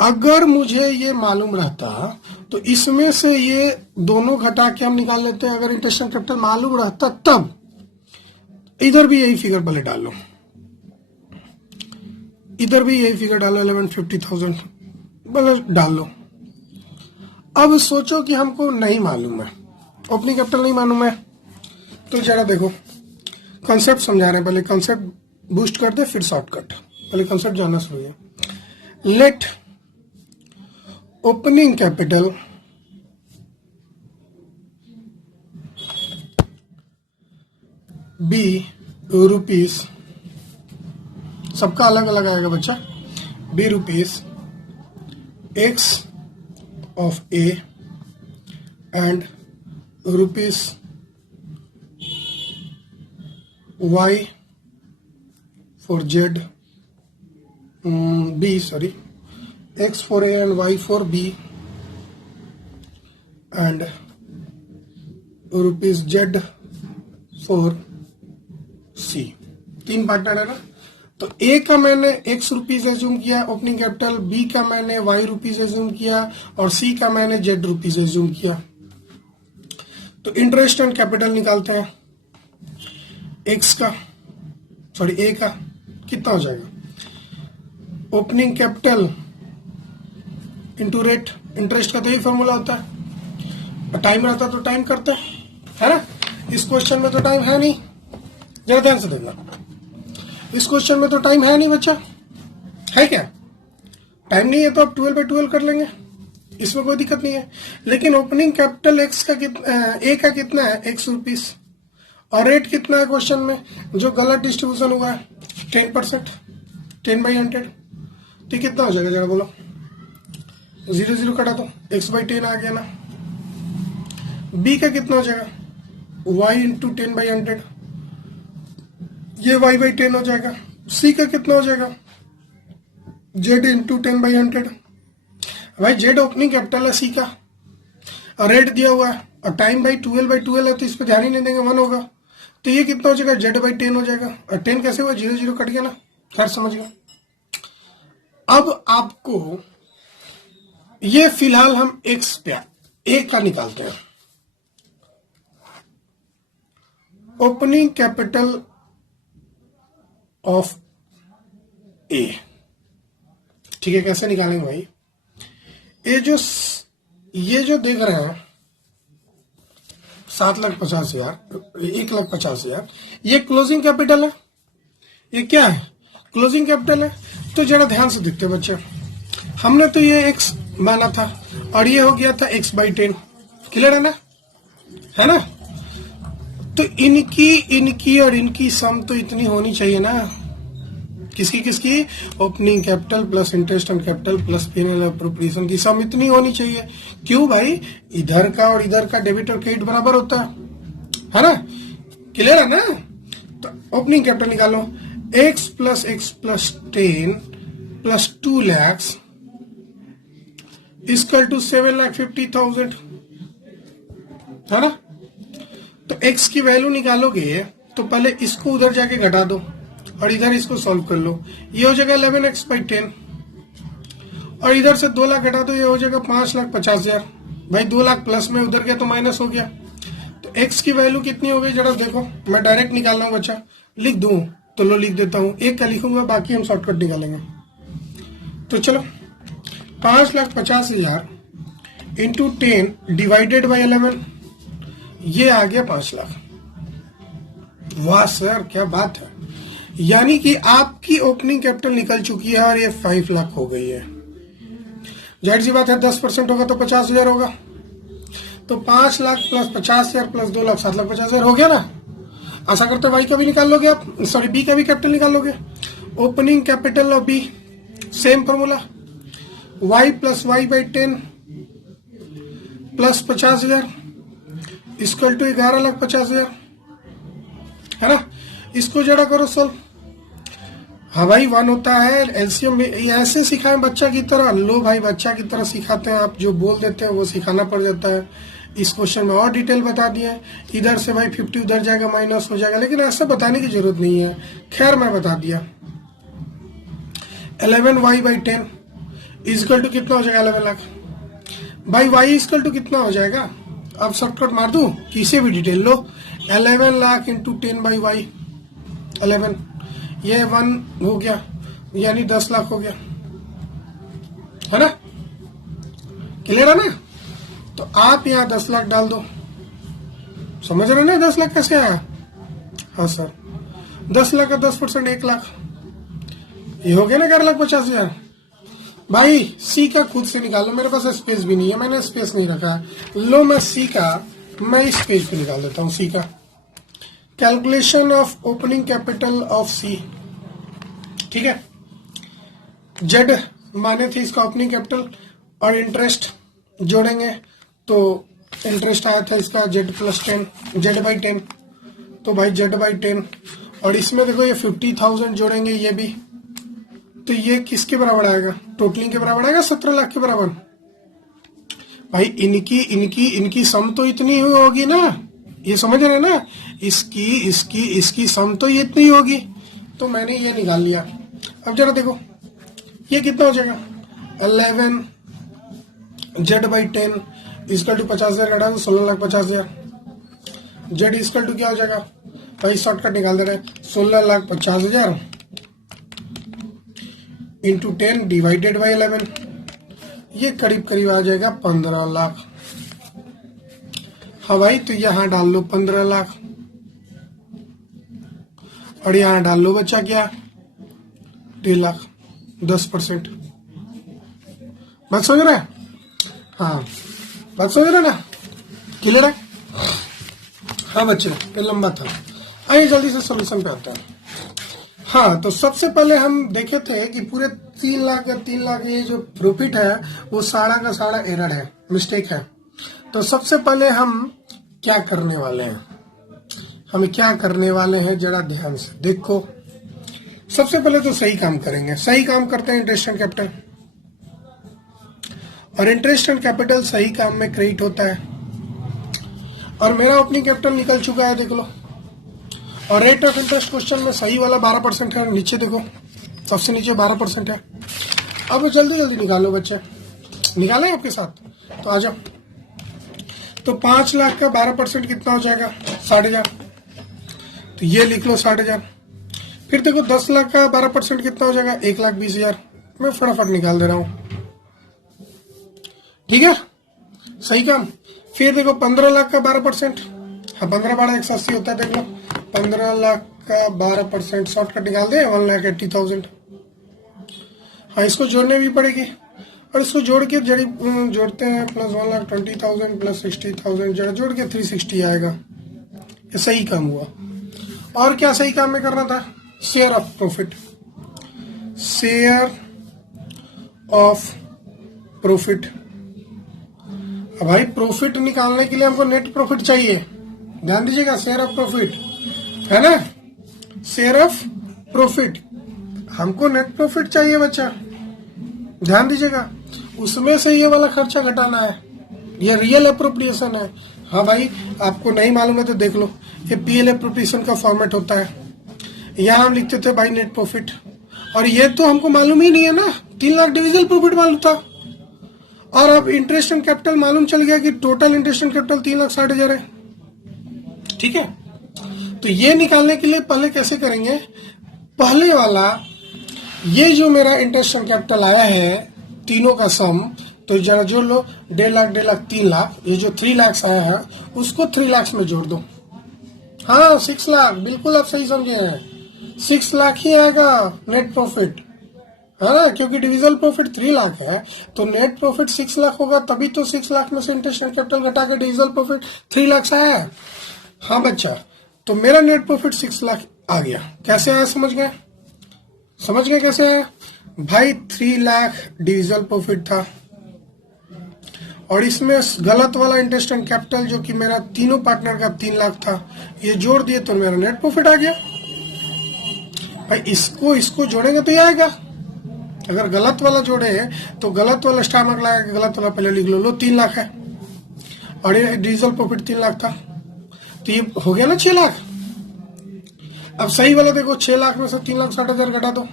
अगर मुझे ये मालूम रहता तो इसमें से ये दोनों घटा के हम निकाल लेते हैं। अगर इंटरेस्ट एंड कैपिटल मालूम रहता तब इधर भी यही फिगर पहले डालो, इधर भी यही फिगर डालो, 11,50,000 पहले डालो। अब सोचो कि हमको नहीं मालूम है, ओपनिंग कैपिटल नहीं मालूम है, तो जरा देखो कॉन्सेप्ट समझा रहे हैं, पहले कॉन्सेप्ट बूस्ट कर दे फिर शॉर्टकट, पहले कॉन्सेप्ट जानना शुरू है। Let opening capital be rupees, सबका अलग अलग आएगा बच्चा, be rupees x of A and rupees y for z, be sorry x for A and y for B and rupees z for C. 3 partner है ना, तो ए का मैंने एक्स रुपीज एज्यूम किया ओपनिंग कैपिटल, बी का मैंने Y rupees assume किया, और सी का मैंने जेड रुपीज एज्यूम किया। तो इंटरेस्ट एंड कैपिटल निकालते हैं। एक्स का सॉरी ए का कितना हो जाएगा, opening capital into rate, interest का तो यही फॉर्मूला होता है, और टाइम रहता तो टाइम करते है ना। इस क्वेश्चन में तो टाइम है नहीं, जरा ध्यान से देखना, इस क्वेश्चन में तो टाइम है नहीं बच्चा, है क्या, टाइम नहीं है तो आप 12/12 कर लेंगे, इसमें कोई दिक्कत नहीं है। लेकिन ओपनिंग कैपिटल एक्स का ए का कितना है, एक्स रुपीस, और रेट कितना है क्वेश्चन में, जो गलत डिस्ट्रीब्यूशन हुआ है 10%, 10/100, तो कितना हो जाएगा जरा बोलो, 0 0 कटा तो x/10 आ गया ना। बी का कितना हो जाएगा, y इंटू 10/100, ये y/10 हो जाएगा। सी का कितना हो जाएगा, z इंटू 10/100, भाई जेड ओपनिंग कैपिटल है सी का, और रेट दिया हुआ है, और टाइम भाई 12/12 है तो इस पर ध्यान ही नहीं देंगे, 1 होगा, तो ये कितना हो जाएगा, z/10 हो जाएगा, और 10 कैसे हुआ, 0 0 कट गया ना, खैर समझ गया। अब आपको ये फिलहाल हम एक्स पे ए का निकालते हैं, ओपनिंग कैपिटल ऑफ ए, ठीक है, कैसे निकालेंगे भाई, ये जो देख रहे हैं 7,50,000, 1,50,000, ये क्लोजिंग कैपिटल है, ये क्या है, क्लोजिंग कैपिटल है। तो जरा ध्यान से देखते हैं बच्चे, हमने तो ये एक्स माना था और ये हो गया था x/10, क्लियर है ना। तो इनकी और इनकी सम तो इतनी होनी चाहिए ना, किसकी opening capital plus interest and capital plus PNL appropriation की सम इतनी होनी चाहिए। क्यों भाई, इधर का और इधर का डेबिट और क्रेडिट बराबर होता है, है ना, क्लियर है ना। तो ओपनिंग कैपिटल निकालो, x plus x plus 10 plus 2 lakhs equal to 7,50,000, है ना। तो x की वैल्यू निकालोगे तो पहले इसको उधर जाके घटा दो और इधर इसको सॉल्व कर लो, ये हो जाएगा 11x/10 और इधर से 2 लाख घटा दो, ये हो जाएगा 5,50,000। भाई 2 लाख प्लस में उधर गया तो माइनस हो गया। तो x की वैल्यू कितनी हो गई जरा देखो, मैं डायरेक्ट निकाल रहा हूँ बच्चा, लिख दूं तो लो लिख देता हूँ, एक का लिखूंगा बाकी हम शॉर्टकट निकालेंगे। तो चलो 5,50,000 इंटू 10 डिवाइडेड बाई 11, ये आ गया 5 लाख। वाह सर क्या बात है, यानी कि आपकी ओपनिंग कैपिटल निकल चुकी है और ये 5 लाख हो गई है। जाहिर सी बात है 10% होगा तो 50,000 होगा, तो 5 लाख प्लस 50,000 प्लस 2 लाख 7,50,000 हो गया ना। आशा करते वाई का भी निकाल लोगे आप, सॉरी बी का भी कैपिटल निकाल लोगे। Opening capital of B same formula, y plus y/10 plus 50,000 equal to 11,50,000, है ना। इसको जरा करो सोल्व। हाँ भाई 1 होता है एलसीएम में, ऐसे सिखाए बच्चा की तरह, लो भाई बच्चा की तरह सिखाते हैं, आप जो बोल देते हैं वो सिखाना पड़ जाता है। इस क्वेश्चन में और डिटेल बता दिए, इधर से भाई 50 उधर जाएगा माइनस हो जाएगा, लेकिन ऐसा बताने की जरूरत नहीं है, खैर मैं बता दिया। 11y/10 इक्वल टू कितना हो जाएगा 11 लाख। भाई y इक्वल टू कितना हो जाएगा, अब शॉर्टकट मार दूं, किसे भी डिटेल लो, 11 लाख इंटू 10/y 11, ये 1 हो गया यानी 10 लाख हो गया, है ना, क्लियर है ना। तो आप यहाँ 10 लाख डाल दो, समझ रहे ना 10 लाख कैसे आया। हाँ सर 10 लाख का 10% 1 लाख, ये हो गया ना 11,50,000। भाई सी का खुद से निकालो, मेरे पास स्पेस भी नहीं है, मैंने स्पेस नहीं रखा है। लो मैं सी का, मैं इस पेज पे निकाल देता हूँ सी का। Calculation of opening capital of C, ठीक है। जेड माने थे इसका ओपनिंग कैपिटल और इंटरेस्ट जोड़ेंगे तो इंटरेस्ट आया था इसका जेड प्लस 10, z/10, तो भाई z/10 और इसमें देखो ये 50,000 जोड़ेंगे ये भी, तो ये किसके बराबर आएगा, टोटलिंग के बराबर आएगा 17 लाख के बराबर। भाई इनकी सम तो इतनी ही होगी ना, ये समझ रहे हैं ना, इसकी सम तो ये इतनी होगी, तो मैंने ये निकाल लिया। अब जरा देखो ये कितना हो जाएगा, 11 z/10 इक्वल टू 50,000 घटा दो 16,50,000, जेड इक्वल टू क्या हो जाएगा, भाई शॉर्टकट निकाल दे रहे हैं, 16,50,000 इंटू 10 डिवाइडेड बाई 11, ये करीब करीब आ जाएगा 15 लाख। हाँ भाई तो यहाँ डाल लो 15 लाख और यहाँ डाल लो बच्चा क्या 3 लाख, 10%। बात समझ रहे हैं, हाँ बात समझ रहे ना, क्लियर है। हाँ बच्चे ये लंबा था, आइए जल्दी से सॉल्यूशन पे आते हैं। हाँ तो सबसे पहले हम देखे थे कि पूरे 3 लाख ये जो प्रॉफिट है वो सारा का सारा एरर है, मिस्टेक है। तो सबसे पहले हम क्या करने वाले हैं, जरा ध्यान से देखो। सबसे पहले तो सही काम करेंगे, सही काम करते हैं इंटरेस्ट एंड कैपिटल, और इंटरेस्ट एंड कैपिटल सही काम में क्रेडिट होता है। और मेरा ओपनिंग कैपिटल निकल चुका है देख लो, और रेट ऑफ इंटरेस्ट क्वेश्चन में सही वाला 12% है, नीचे देखो सबसे नीचे 12% है। अब जल्दी जल्दी निकालो बच्चे, निकालें आपके साथ, तो आ जाओ। तो 5 लाख का 12% कितना हो जाएगा 60,000, तो ये लिख लो 60,000। फिर देखो 10 लाख का 12% कितना हो जाएगा 1,20,000, मैं फटाफट निकाल दे रहा हूं, ठीक है सही काम। फिर देखो 15 लाख का 12%, हाँ 15 12 180 होता है, देख लो 15 लाख का 12% शॉर्टकट निकाल दे 1,80,000। हाँ इसको जोड़ने भी पड़ेगी, और इसको जोड़ के जोड़ते हैं प्लस 1,20,000 प्लस 60,000 जोड़ के 360 आएगा। ये सही काम हुआ। और क्या सही काम में करना था, share of profit, share of profit. अब भाई प्रॉफिट निकालने के लिए हमको नेट प्रॉफिट चाहिए, ध्यान दीजिएगा, शेयर ऑफ प्रॉफिट है ना, शेयर ऑफ प्रॉफिट। हमको नेट प्रॉफिट चाहिए बच्चा, ध्यान दीजिएगा, उसमें से ये वाला खर्चा घटाना है, ये रियल अप्रोप्रिएशन है। हाँ भाई, आपको नहीं मालूम है तो देख लो, ये पीएल अप्रोप्रिएशन का फॉर्मेट होता है। यहाँ हम लिखते थे भाई नेट प्रॉफिट, और ये तो हमको मालूम ही नहीं है ना, 3 लाख डिविजन प्रॉफिट मालूम था, और अब इंटरेस्ट एंड कैपिटल मालूम चल गया कि टोटल इंटरेस्ट एंड कैपिटल 3,60,000 है। ठीक है, तो ये निकालने के लिए पहले कैसे करेंगे, पहले वाला ये जो मेरा इंटरेस्ट एंड कैपिटल आया है तीनों का सम, तो जरा जोड़ लो, 1.5 लाख 1.5 लाख 3 लाख, ये जो 3 लाख आया है उसको 3 लाख में जोड़ दो। हाँ 6 लाख, बिल्कुल आप सही समझे हैं, 6 लाख ही आएगा नेट प्रॉफिट, है ना, क्योंकि डिविजन प्रॉफिट 3 लाख है, तो नेट प्रॉफिट 6 लाख होगा, तभी तो 6 लाख में से इंटरेस्ट एंड कैपिटल घटा के डिविजन प्रॉफिट 3 लाख आया है। हाँ बच्चा, तो मेरा नेट प्रॉफिट 6 लाख आ गया। कैसे आया, समझ गए, समझ गए कैसे आया भाई, 3 लाख डिविजन प्रॉफिट था, और इसमें गलत वाला इंटरेस्ट एंड कैपिटल जो कि मेरा तीनों पार्टनर का 3 लाख था, ये जोड़ दिए तो मेरा नेट प्रॉफिट आ गया। भाई इसको जोड़ेंगे तो ये आएगा, अगर गलत वाला जोड़े तो गलत वाला स्टार मार्क लगा के गलत वाला पहले लिख लो 3 लाख है, और ये डिविजन प्रॉफिट 3 लाख था, तो ये हो गया ना 6 लाख। अब सही वाला देखो, 6 लाख में से 3,60,000 घटा दो,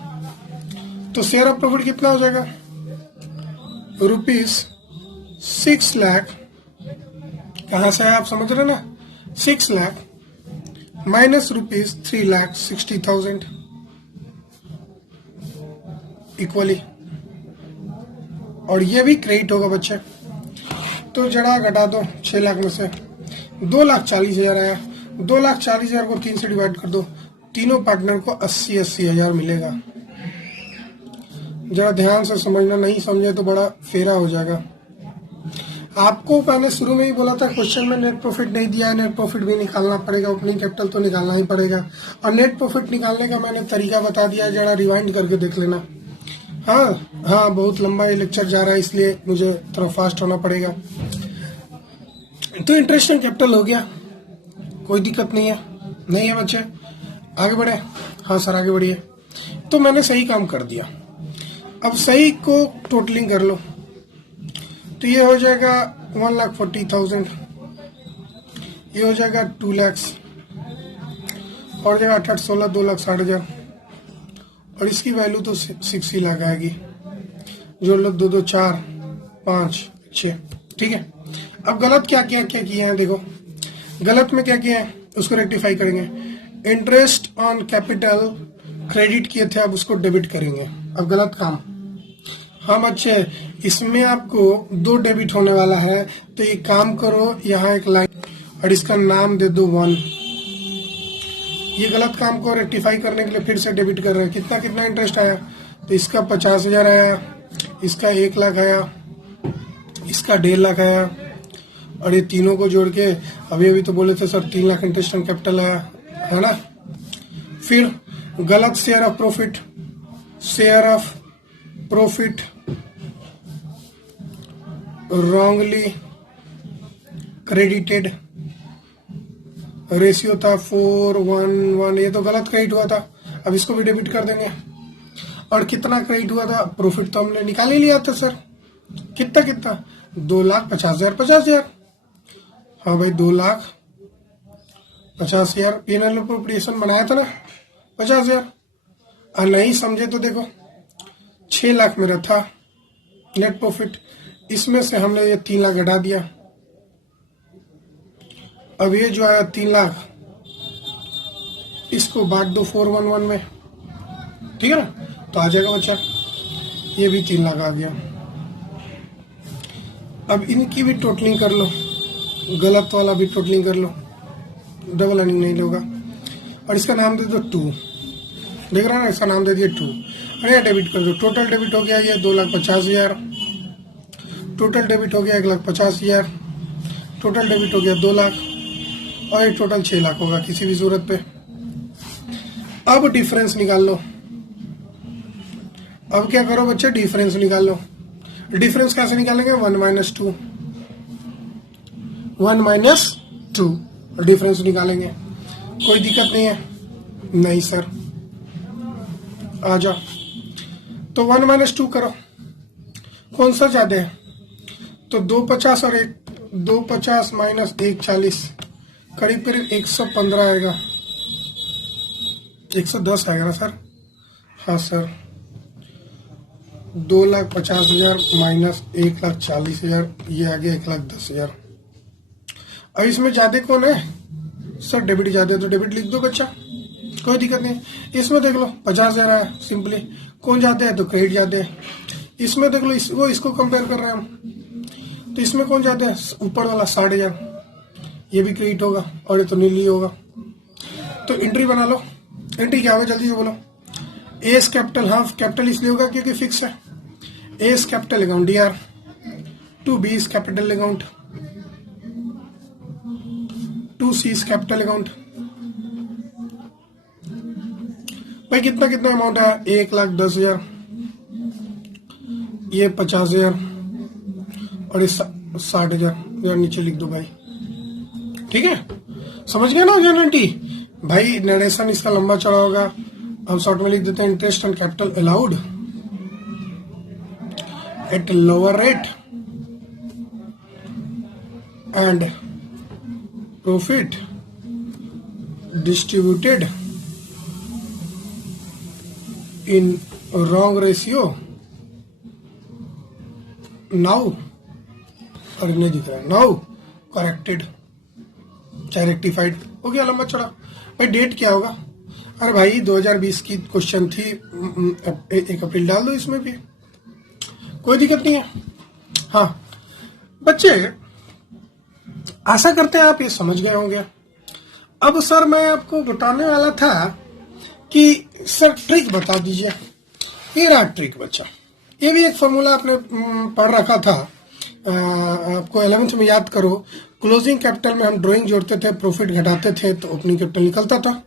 तो शेयर ऑफ प्रॉफिट कितना हो जाएगा, ₹6 लाख। कहां से है आप समझ रहे ना, 6 लाख माइनस ₹3,60,000 इक्वली, और ये भी क्रेडिट होगा बच्चे। तो जरा घटा दो 6 लाख में से 2,40,000 आया, 2,40,000 को 3 से डिवाइड कर दो, तीनों पार्टनर को 80,000 मिलेगा। जरा ध्यान से समझना, नहीं समझे तो बड़ा फेरा हो जाएगा। आपको मैंने शुरू में ही बोला था, क्वेश्चन में नेट प्रॉफिट नहीं दिया है, नेट प्रॉफिट भी निकालना पड़ेगा, ओपनिंग कैपिटल तो निकालना ही पड़ेगा, और नेट प्रॉफिट निकालने का मैंने तरीका बता दिया, जरा रिवाइंड करके देख लेना। हाँ, बहुत लंबा ये लेक्चर जा रहा है, इसलिए मुझे थोड़ा फास्ट होना पड़ेगा। तो इंटरेस्ट एंड कैपिटल हो गया, कोई दिक्कत नहीं है, नहीं है बच्चे, आगे बढ़े। हाँ सर आगे बढ़िए। तो मैंने सही काम कर दिया, अब सही को टोटलिंग कर लो, तो ये हो जाएगा 1,40,000, ये हो जाएगा 2 लाख, और जगह 8 8 16 2,60,000, और इसकी वैल्यू तो 6 ही लाख आएगी। जोड़ लो, 2 2 4 5 6। ठीक है, अब गलत क्या किया है, देखो गलत में क्या किया है उसको रेक्टिफाई करेंगे। इंटरेस्ट ऑन कैपिटल क्रेडिट किए थे, अब उसको डेबिट करेंगे। अब गलत काम, हम अच्छे, इसमें आपको 2 डेबिट होने वाला है, तो ये काम करो, यहाँ एक लाइन और इसका नाम दे दो 1। ये गलत काम को रेक्टिफाई करने के लिए फिर से डेबिट कर रहे हैं। कितना इंटरेस्ट आया, तो इसका 50,000 आया, इसका 1 लाख आया, इसका 1.5 लाख आया, और ये तीनों को जोड़ के अभी तो बोले थे sir 3 lakh interest on capital आया, है ना। फिर गलत share of profit wrongly credited, ratio था 4:1:1, ये तो गलत क्रेडिट हुआ था, अब इसको भी डेबिट कर देंगे। और कितना क्रेडिट हुआ था, प्रॉफिट तो हमने निकाल ही लिया था सर, कितना 2,50,000 हाँ भाई 2,50,000 पीएनएल अप्रोप्रिएशन बनाया था ना 50,000। और नहीं समझे तो देखो 6 लाख मेरा था नेट प्रॉफिट, इसमें से हमने ये 3 लाख घटा दिया। अब ये जो आया 3 लाख, इसको बांट दो 4:1:1 में, ठीक है ना, तो आ जाएगा बच्चा, ये भी 3 लाख आ गया। अब इनकी भी टोटलिंग कर लो, गलत वाला भी टोटलिंग कर लो, डबल अर्निंग नहीं होगा, और इसका नाम दे दो 2, देख रहा ना, इसका नाम दे दिया 2, अरे डेबिट कर दो। टोटल डेबिट हो गया ये 2,50,000, टोटल डेबिट हो गया 1,50,000, टोटल डेबिट हो गया 2 लाख, और ये टोटल 6 लाख होगा किसी भी सूरत पे। अब डिफरेंस निकाल लो, अब क्या करो बच्चे, डिफरेंस निकाल लो। डिफरेंस कैसे निकालेंगे, 1 - 2, 1 - 2, डिफरेंस निकालेंगे, कोई दिक्कत नहीं है। नहीं सर, आ जाओ। तो 1 माइनस 2 करो, कौन सा ज्यादा है? तो 250 और 250 माइनस 140 करीब करीब 115 आएगा, 110 आएगा ना सर? हाँ सर। 2,50,000 माइनस 1,40,000, ये आ गया 1,10,000। अब इसमें ज्यादा कौन है सर? डेबिट ज्यादा है तो डेबिट लिख दो बच्चा, कोई दिक्कत नहीं। इसमें देख लो 50,000 आया सिंपली, कौन ज्यादा है तो क्रेडिट ज्यादा है। इसमें देख लो वो इसको कंपेयर कर रहे हैं हम, तो इसमें कौन ज्यादा है? ऊपर वाला 60,000, ये भी क्रेडिट होगा और ये तो नीली होगा। तो एंट्री बना लो। एंट्री क्या होगा जल्दी से बोलो? एस कैपिटल, हाफ कैपिटल इसलिए होगा क्योंकि फिक्स है। A's capital account DR, to B capital account, to C capital account. भाई कितना कितना अमाउंट है? 1,10,000, ये 50,000 और ये 60,000 नीचे लिख दो भाई। ठीक है, समझ गए ना गारंटी? भाई नरेशन इसका लंबा चौड़ा होगा, हम शॉर्ट में लिख देते हैं interest on capital allowed at lower rate and profit distributed in wrong ratio now, और नहीं दिख रहा नाउ करेक्टेड, चाहे रेक्टिफाइड हो गया लंबा चौड़ा। भाई डेट क्या होगा? अरे भाई 2020 की क्वेश्चन थी, 1 अप्रैल डाल दो इसमें भी, कोई दिक्कत नहीं है। हाँ बच्चे, आशा करते हैं आप ये समझ गए होंगे। अब सर मैं आपको बताने वाला था कि सर ट्रिक बता दीजिए। ये रहा ट्रिक बच्चा, ये भी एक फॉर्मूला आपने पढ़ रखा था, आपको 11th में याद करो। क्लोजिंग कैपिटल में हम ड्राइंग जोड़ते थे, प्रॉफिट घटाते थे तो ओपनिंग कैपिटल निकलता था,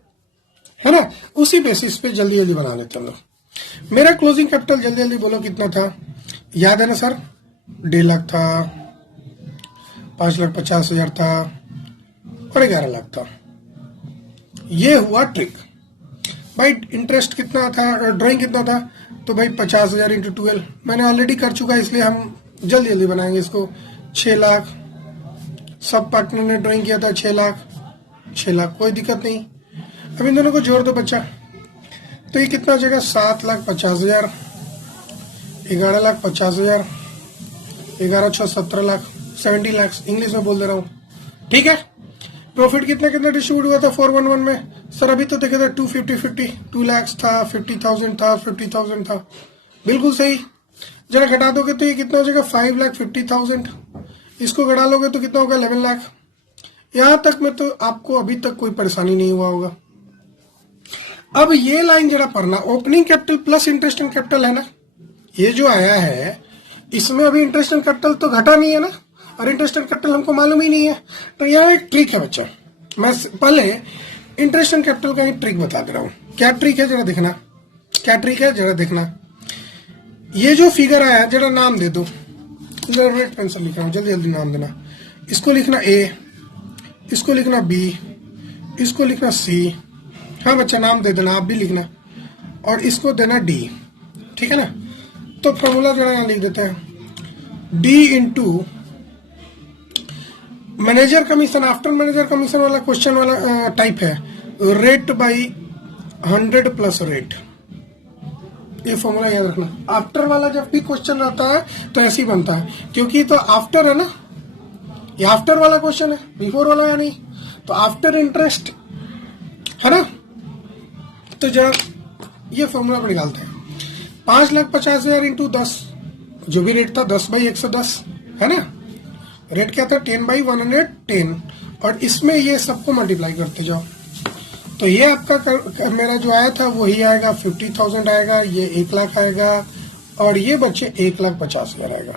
है ना? उसी बेसिस पे जल्दी जल्दी बना लेते हम लोग। मेरा क्लोजिंग कैपिटल जल्दी जल्दी बोलो कितना था, याद है ना सर? 1.5 लाख था, 5,50,000 था और 11 लाख था। ये हुआ ट्रिक। भाई इंटरेस्ट कितना था, ड्राइंग कितना था? तो भाई 50,000 इंटू 12 मैंने ऑलरेडी कर चुका है, इसलिए हम जल्दी जल्दी बनाएंगे इसको। 6 लाख, सब पार्टनर ने ड्राइंग किया था 6 लाख, 6 लाख कोई दिक्कत नहीं। अब इन दोनों को जोड़ दो बच्चा, तो ये कितना आ जाएगा? 7,50,000, 11,50,000, 11 6 17 लाख, 70 लाख इंग्लिश में बोल दे रहा हूँ। ठीक है, प्रॉफिट कितना कितना डिस्ट्रीब्यूट हुआ था 411 में? सर अभी तो देखे थे 250 2 लाख था, 50,000 था, 50,000 था, बिल्कुल सही। जरा घटा दोगे तो ये कितना हो जाएगा? 5,50,000। इसको घटा लोगे तो कितना होगा? 11 लाख। यहां तक में तो आपको अभी तक कोई परेशानी नहीं हुआ होगा। अब ये लाइन जरा पढ़ना, opening capital plus interest and capital है ना, ये जो आया है इसमें अभी इंटरेस्ट एंड कैपिटल तो घटा नहीं है ना, और इंटरेस्ट एंड कैपिटल हमको मालूम ही नहीं है। तो यहाँ एक ट्रिक है बच्चा, मैं पहले इंटरेस्ट एंड कैपिटल का एक ट्रिक बता दे रहा हूँ। क्या ट्रिक है जरा देखना, क्या ट्रिक है जरा देखना। ये जो फिगर आया जरा नाम दे दो, रेड पेंसिल लिख रहा हूँ, जल्दी जल्दी नाम देना। इसको लिखना A, इसको लिखना B, इसको लिखना C। हाँ बच्चा नाम दे देना, आप भी लिखना, और इसको देना D। ठीक है ना? तो फॉर्मूला जरा यहाँ लिख देते हैं, D into manager commission, after manager commission वाला क्वेश्चन वाला टाइप है, रेट बाई 100 प्लस रेट। ये फॉर्मूला याद रखना। आफ्टर वाला जब भी क्वेश्चन रहता है तो ऐसे ही बनता है, क्योंकि तो आफ्टर है ना, ये आफ्टर वाला क्वेश्चन है, बिफोर वाला है नहीं। तो आफ्टर इंटरेस्ट है ना, तो जरा ये फॉर्मूला पर निकालते हैं। 5,50,000 इंटू 10, जो भी रेट था 10/110 है ना, रेट क्या था 10/110, और इसमें ये सबको मल्टीप्लाई करते जाओ। तो ये आपका मेरा जो आया था वही आएगा, 50,000 आएगा, ये 1 लाख आएगा, और ये बच्चे 1,50,000 आएगा।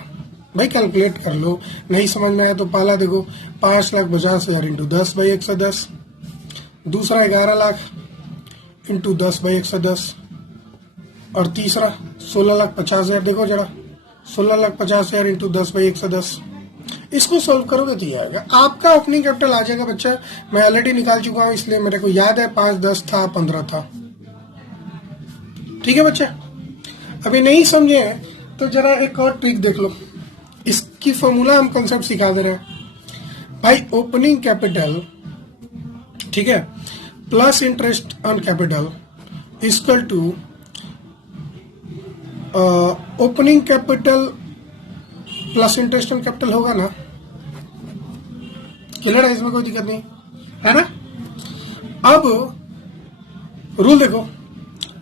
भाई कैलकुलेट कर लो, नहीं समझ में आया तो पहला देखो 5,50,000 इंटू 10/110, दूसरा 11 लाख इंटू 10/110, और तीसरा 16,50,000। देखो जरा 16,50,000 इंटू 10/110, इसको सॉल्व करोगे तो ये आएगा। आपका ओपनिंग कैपिटल आ जाएगा बच्चा, मैं ऑलरेडी निकाल चुका हूं इसलिए मेरे को याद है 5, 10 था, 15 था। ठीक है बच्चा, अभी नहीं समझे हैं तो जरा एक और ट्रिक देख लो। इसकी फॉर्मूला हम कंसेप्ट सिखा दे रहे हैं भाई। ओपनिंग कैपिटल, ठीक है, plus interest on capital equal to opening capital plus interest on capital होगा ना। क्लियर है, इसमें कोई दिक्कत नहीं है ना। अब रूल देखो,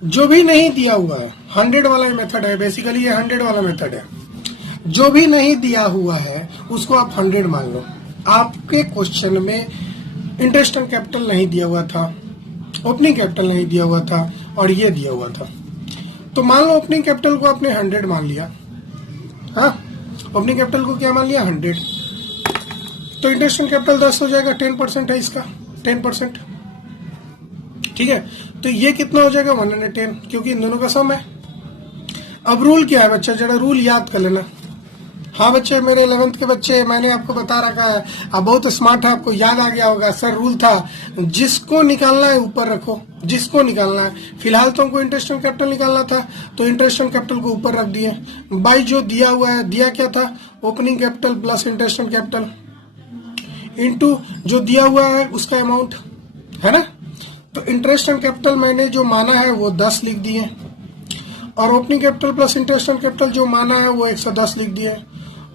जो भी नहीं दिया हुआ है 100 वाला मेथड है, बेसिकली ये 100 वाला मेथड है। जो भी नहीं दिया हुआ है उसको आप 100 मान लो। आपके क्वेश्चन में इंटरेस्ट ऑन कैपिटल नहीं दिया हुआ था, ओपनिंग कैपिटल नहीं दिया हुआ था और ये दिया हुआ था, तो मान लो ओपनिंग कैपिटल को आपने 100 मान लिया। हाँ, ओपनिंग कैपिटल को क्या मान लिया, 100। तो इंटरेस्ट ऑन कैपिटल 10 हो जाएगा, 10% है इसका, 10%। ठीक है, तो ये कितना हो जाएगा, 110, क्योंकि इन दोनों का सम है। अब रूल क्या है बच्चा, जरा रूल याद कर लेना। हाँ बच्चे, मेरे 11th के बच्चे, मैंने आपको बता रखा है, आप बहुत स्मार्ट है, आपको याद आ गया होगा। सर रूल था, जिसको निकालना है ऊपर रखो, जिसको निकालना है। फिलहाल तो हमको इंटरेस्ट ऑन कैपिटल निकालना था, तो इंटरेस्ट ऑन कैपिटल को ऊपर रख दिए। बाई जो दिया हुआ है, दिया क्या था, opening capital plus interest on capital into जो दिया हुआ है उसका अमाउंट, है ना। तो इंटरेस्ट ऑन कैपिटल मैंने जो माना है वो 10 लिख दिए, और opening capital plus interest on capital जो माना है वो 110 लिख दिए।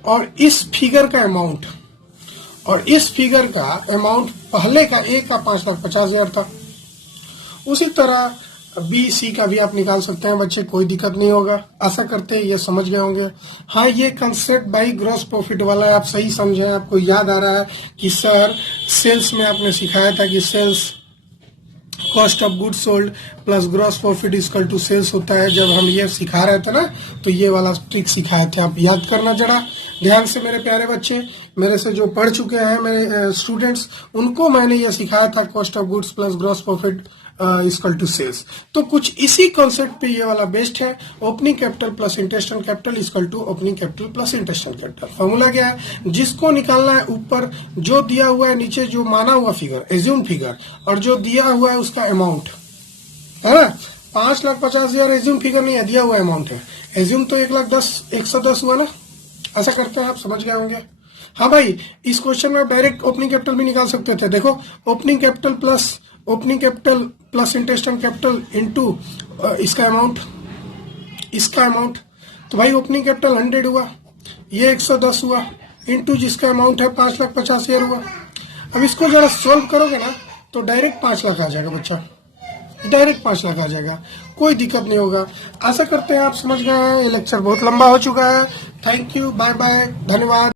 और इस फिगर का अमाउंट, और इस फिगर का अमाउंट पहले का ए का 5,50,000 था। उसी तरह बी सी का भी आप निकाल सकते हैं बच्चे, कोई दिक्कत नहीं होगा। आशा करते हैं ये समझ गए होंगे। हाँ, ये कंसेप्ट बाई ग्रॉस प्रॉफिट वाला है, आप सही समझे। आपको याद आ रहा है कि सर सेल्स में आपने सिखाया था कि sales cost of goods sold plus gross profit equal to sales होता है। जब हम ये सिखा रहे थे ना, तो ये वाला ट्रिक सिखाए थे, आप याद करना जरा ध्यान से मेरे प्यारे बच्चे। मेरे से जो पढ़ चुके हैं मेरे स्टूडेंट्स, उनको मैंने ये सिखाया था, cost of goods plus gross profit equal to sales. तो कुछ इसी कॉन्सेप्ट पे ये वाला बेस्ड है। Opening capital plus interest on capital equal to opening capital plus interest on capital. Formula क्या है, जिसको निकालना है ऊपर जो दिया हुआ है, नीचे जो माना हुआ फिगर, एज्यूम फिगर, और जो दिया हुआ है उसका अमाउंट, है ना। 5,50,000 एज्यूम फिगर नहीं है, दिया हुआ अमाउंट है। एज्यूम तो 110 हुआ ना। ऐसा करते हैं, आप समझ गए होंगे। हाँ भाई, इस क्वेश्चन में डायरेक्ट ओपनिंग कैपिटल भी निकाल सकते थे। देखो, opening capital plus interest on capital into इसका अमाउंट, इसका अमाउंट। तो भाई ओपनिंग कैपिटल 100 हुआ, ये 110 हुआ, इनटू जिसका अमाउंट है 5,50,000 हुआ। अब इसको जरा सोल्व करोगे ना तो डायरेक्ट 5 लाख आ जाएगा बच्चा, डायरेक्ट 5 लाख आ जाएगा, कोई दिक्कत नहीं होगा। आशा करते हैं आप समझ गए हैं। ये लेक्चर बहुत लंबा हो चुका है। थैंक यू, बाय बाय, धन्यवाद।